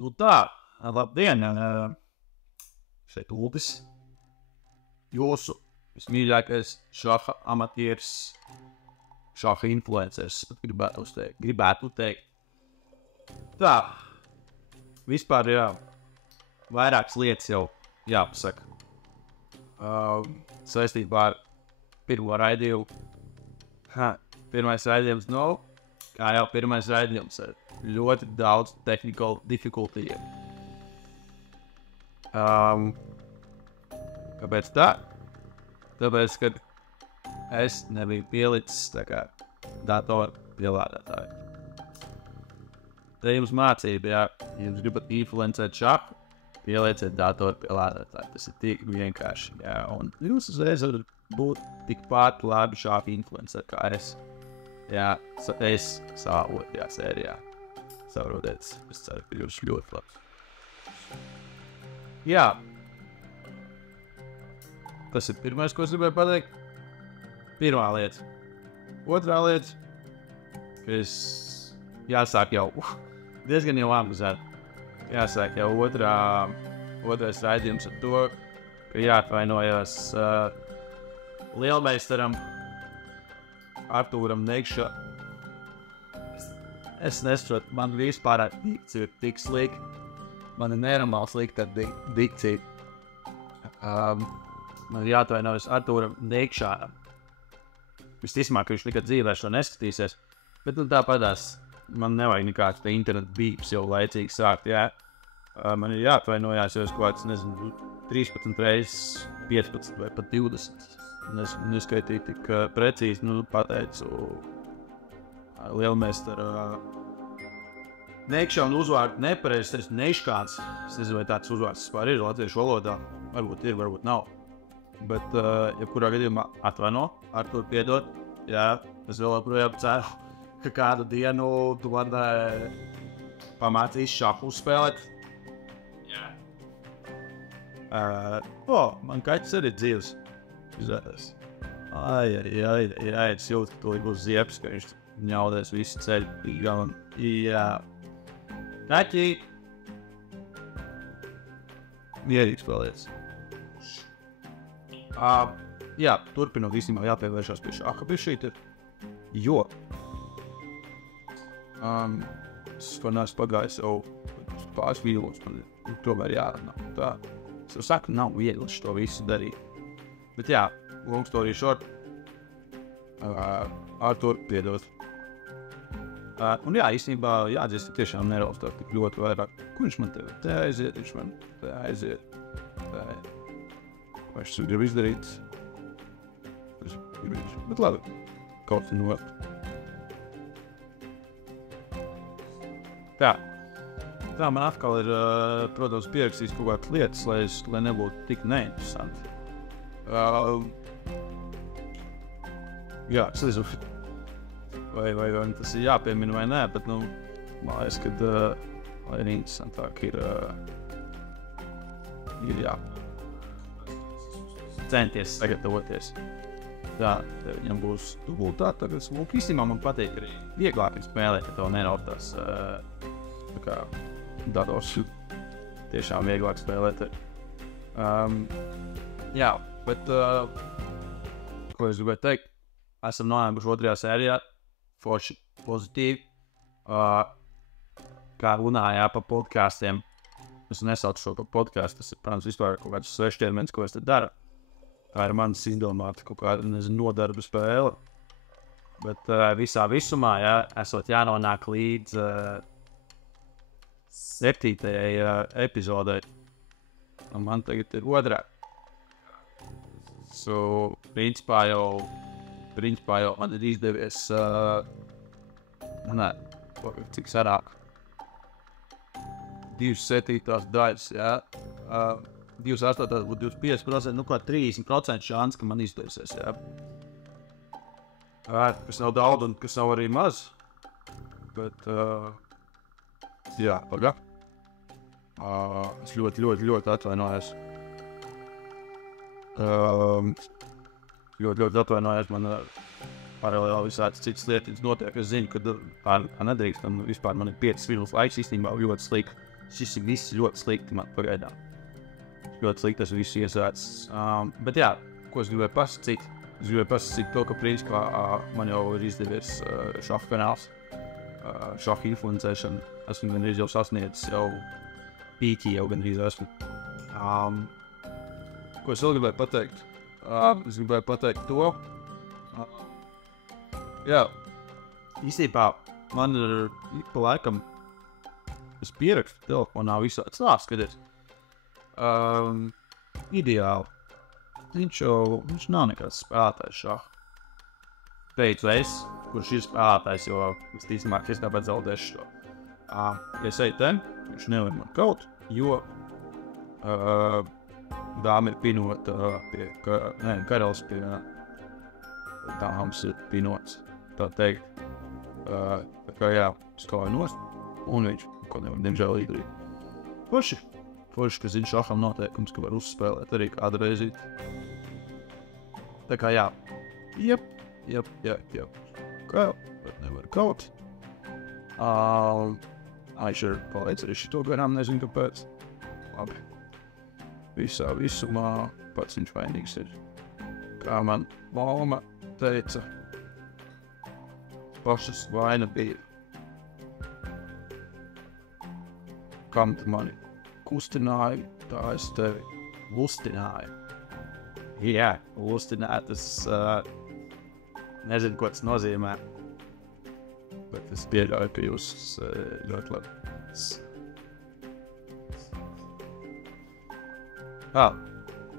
Nu tā, labdien, šeit Uldis, jūsu vismīļākais šaha amatieris, šaha influenceris, gribētu teikt. Tā, vispār vairākas lietas jau jāpasaka. Saistībā ar pirmo raidījumu. Pirmais raidījums kā jau pirmais raidījums ar ļoti daudz technical difficulty. Kāpēc tā? Tāpēc, kad es nebiju pielicis datoru pielādētāju. Te jums mācība, ja jums gribat influencēt šahu, pielieciet datoru pielādētāju. Tas ir tik vienkārši, un jūs uzreiz varat būt tikpat labi šahu influencer kā es. Es savā otrajā sērijā. Saprotiet, es ceru, ka jūs ļoti labs. Tas ir pirmais, ko es gribēju pateikt. Pirmā lieta. Otrā lieta, ka es jāsāk jau diezgan jau amazēt. Jāsāk jau otrais raidījums ar to, ka jāatvainojās lielmeistaram Artūram Neikša. Es nesaprotu, man vispār dikcija ir tik slikta. Man ir nenormāli slikta dikcija. Man jāatvainojas Artūram Neikšānam. Visticamāk, ka viņš nekad dzīvē šo neskatīsies. Bet tāpatās man nevajag nekāds internet bīps jau laicīgi sākt, Man ir jāatvainojās, jo es kaut kāds, 13 reizes, 15 vai pat 20. Neskaitīju tik precīzi, pateicu lielmeistara Neikšāna uzvārdu nepareizi, tas ir Neiškāns. Es nezinu, vai tāds uzvārds vispār ir latviešu valodā. Varbūt ir, varbūt nav. Bet, jebkurā gadījumā atvaino, Artūr piedod. Es vēl joprojām ceru, ka kādu dienu tu man pamācīsi šahu spēlēt. Man kaķis arī dzīves. Izvērās. Es jūtu, ka tūlīt būs ziepes, ka viņš ņaudēs visu ceļu. Kaķi! Mierīgs paliec. Turpinot īstenībā jāpievēršās pie šaha bišķīti, jo es neesmu pagājis jau pāris vīlos, man tomēr jārunā. Tā, es jau saku, nav viegli šo visu darīt. Bet long story short, Artūr piedod. Un īstenībā jāatzīst, ka tiešām neraustāk tik ļoti vairāk. Kur viņš man tev? Te aiziet, viņš man te aiziet. Vai viņš grib izdarīt? Bet labi, kaut kas novērт. Tā man atkal ir, protams, pierakstījis kaut kādas lietas, lai nebūtu tik neinteresanti. Es nezinu, vai tas ir jāpiemina vai nē, bet, man liekas, kad lai ir interesantāk ir centies sagatavoties. Viņam būs dubultā, tagad smūk. Īstenībā man patīk arī vieglāk spēlēt, ja tev nerautās dators. Tiešām vieglāk spēlēt. Bet ko es gribēju teikt? Esam nonākuši otrajā sērijā. Forši pozitīvi. Kā runājā pa podkāstiem. Es nesaucu šo par podkāstu. Tas ir, protams, vispār kaut kāds svešķermenis, ko es te daru. Tā ir manas izdomāta kaut kāda, nodarba spēle. Bet visā visumā, esot jānonāk līdz 7. epizodei. Un man tagad ir otrā. Principā jau man ir izdevies, cik sarāk. 2/7 daļas, 2/8 būtu 25%, kā 30% šāns, ka man izdevsies, Kas nav daudz un kas nav arī maz. Bet, pagā. Es ļoti atvainojos. Ļoti atvainojos, man paralēli visādas citas lietas notiek. Es zinu, ka nedrīkstam, vispār man ir 5 minūtes laiks, īstenībā ļoti šis ir viss ļoti slikti man pagaidām. Ļoti slikti tas viss iesācis. Bet jā, ko es gribēju pasakīt? Es gribēju pasakīt to, ka principā man jau ir izdevies šaha kanāls, šaha influencēšana. Esmu gandrīz jau sasniedzis, jau pīķi jau gandrīz esmu. Ko es vēl gribēju pateikt? Es gribēju pateikt to. Jā, īstenībā man ir pa laikam, es pierakstu telefonā visāds skaties. Ideāli. Viņš nav nekāds spēlētājs šaha. Teicu es, kurš ir spēlētājs, jo visticamāk es tāpēc zaudēšu šo. Ja es eju ten, viņš nevar man kaut, jo dāma ir pinota pie, karalis pie dāmas ir pinots, tā teikt. Tā kā jā, es kāju nost, un viņš ko nevar, diemžēl, izdarīt. Forši, ka zina šaham noteikums, ka var uzspēlēt arī kādu reizi. Tā kā jā. Jep. Kā, bet nevar kaut. Aišer palīdz arī šito garām, nezinu kāpēc. Labi. Visumā pats viņš vainīgs ir. Kā man mamma teica, pašas vaina bija. Kam tu mani kustināji, tā es tevi lustināju. Jā, lustināt, tas nezinu, ko tas nozīmē. Bet es pieļauju, ka jūs ļoti labi.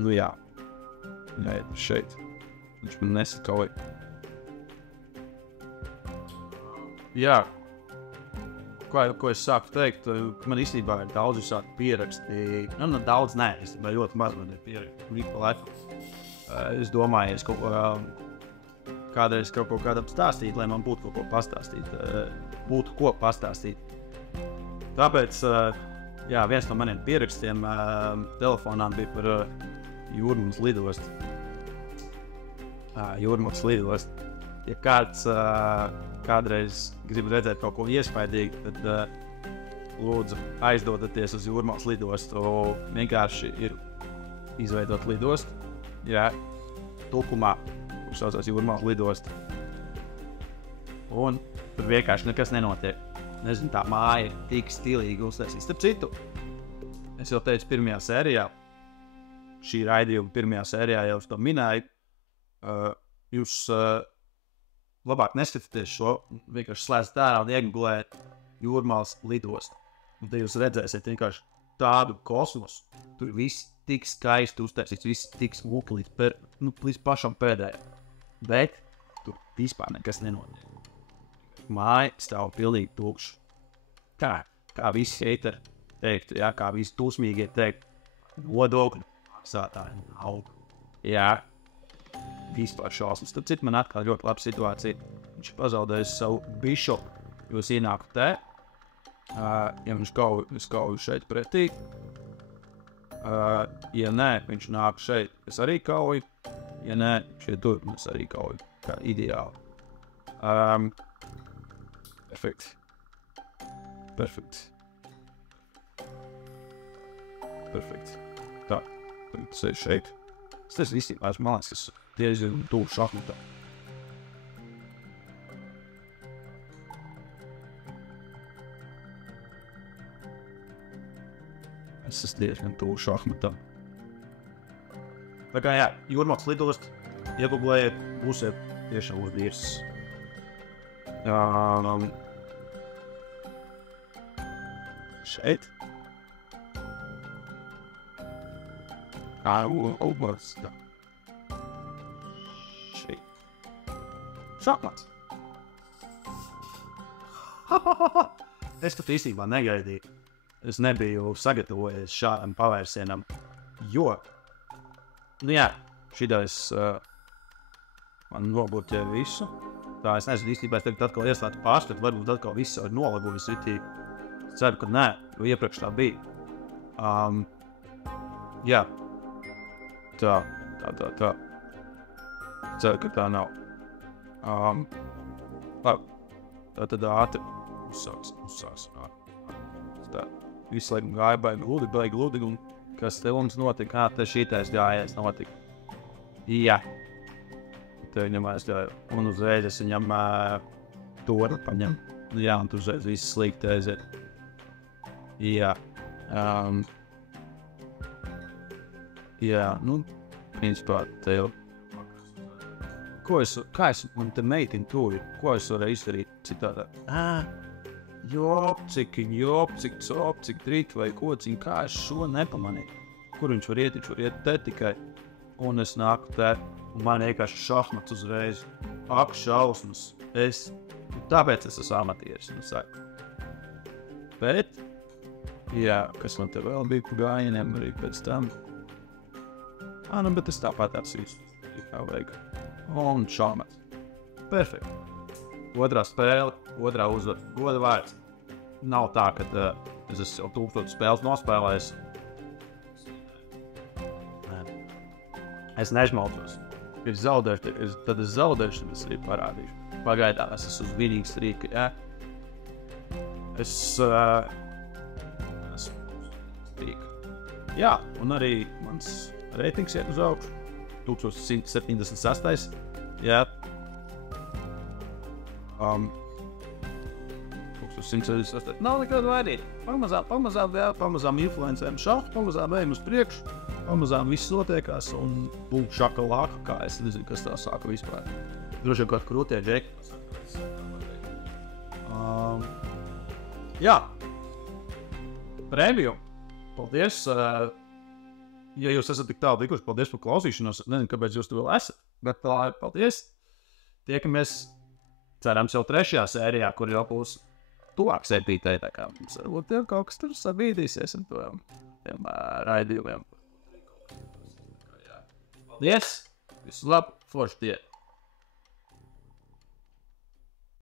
Nu jā. Jā, šeit. Viņš man nesakauja. Jā. Ko es sāku teikt, man īstenībā ir daudz visādi pieraksti. Nu, daudz nē, es ļoti maz man ir pieraksti. Es domāju, es kādreiz kaut ko kādam stāstīt, lai man būtu kaut ko pastāstīt. Būtu ko pastāstīt. Tāpēc, jā, viens no maniem pierakstiem telefonām bija par Jūrmālas lidostu. Jūrmālas lidostu. Ja kāds kādreiz grib redzēt kaut ko iespaidīgu, tad lūdzu aizdodaties uz Jūrmālas lidostu. Vienkārši ir izveidot lidostu. Jā, Tukumā, kurš saucās Jūrmālas lidostu. Un tur vienkārši nekas nenotiek. Nezinu, tā māja ir tik stilīgi uztaisīta. Starp citu, es jau teicu pirmajā sērijā, šī raidījuma pirmajā sērijā jau es to minēju, jūs labāk neskatieties šo, vienkārši slēdzat ārā un iegooglēt Jūrmālas lidostu. Un te jūs redzēsiet vienkārši tādu kosmosu. Tur viss tik skaisti uztaisīts, viss tik smuki līdz pašam pēdējam. Bet tur vispār nekas nenotiek. Māja stāv pilnīgi tukša. Kā visi heiteri teikt, jā, kā visi dusmīgie teikt, nodokļu maksātāji nav. Jā, vispār šausmas. Tad citu man atkal ļoti laba situācija. Viņš pazaudējis savu bišopu, jo es ienāku te. Ja viņš kauju šeit pretī. Ja nē, viņš nāk šeit, es arī kauju. Ja nē, šeit tur, es arī kauju. Kā ideāli. Perfekt. Tā, tagad es eju šeit. Tas īstenībā esmu mālis, kas diezgan tuvu šahmatā. Es esmu diezgan tuvu šahmatā. Tā kā jā, Jūrmālas lidostu, iegooglējiet, būsiet tiešām uz virsmas. Šeit? Šeit. Šahmats. Es pat īstenībā negaidīju. Es nebiju sagatavojies šādam pavērsienam, jo, nu jā, šitais man nobloķēja visu. Tā es nezinu, īstenībā es tagad atkal ieslētu pārskatu, varbūt atkal viss ir nolagojis ritīgi. Es ceru, ka nē, jo iepriekš tā bija. Jā, tā. Ceru, ka tā nav. Labi, tā tad ātri uzsāks. Tā. visu laiku gāja baigi gludi, un kas te mums notika, kā te šitais gājies notika. Jā. Te viņam aizgāja, un uzreiz es viņam toru paņem. Jā, un tu uzreiz viss slikti aiziet. Jā. Jā, nu, principā, te jau. Man te meitini tuvi, ko es varēju izdarīt citādā? Jopcik, copcik, drīt vai kociņ, kā es šo nepamanīju. Kur viņš var iet te tikai. Un es nāku te, un man vienkārši šahmats uzreiz. Ak, šausmas. Tāpēc es esmu amatieris, nu saku. Bet, jā, kas man te vēl bija pa gājieniem arī pēc tam. Nu, bet es tāpat visu kā vajag. Un šahmats. Perfekti. Otrā spēle, otrā uzvara, goda vārds. Nav tā, ka es esmu jau 1000 spēles nospēlējis. Es nežmalcos. Kad es zaudēšu, tad es arī parādīšu. Pagaidām es esmu uz vienīgs rīka, jā. Es rīka. Jā, un arī mans reitings iet uz augšu. 1176. Jā. 1176. Nav nekāda vainīt. Pamazām influencējam šahu, pamazām ejam uz priekšu, pamazām viss notiekās un būk šaka lāka, kā es nezinu, kas tā sāka vispār. Droši jau kaut krūtie džeki. Jā. Premium. Paldies. Ja jūs esat tik tālu tikuši, paldies par klausīšanos. Nezinu, kāpēc jūs tu vēl esat, bet paldies. Tiekamies, cerams, jau 3. sērijā, kur jau būs tuvāk 7. Tā kā mums varbūt jau kaut kas tur sabīdīsies ar tiem raidījumiem. Paldies! Visu labu, forši dienu!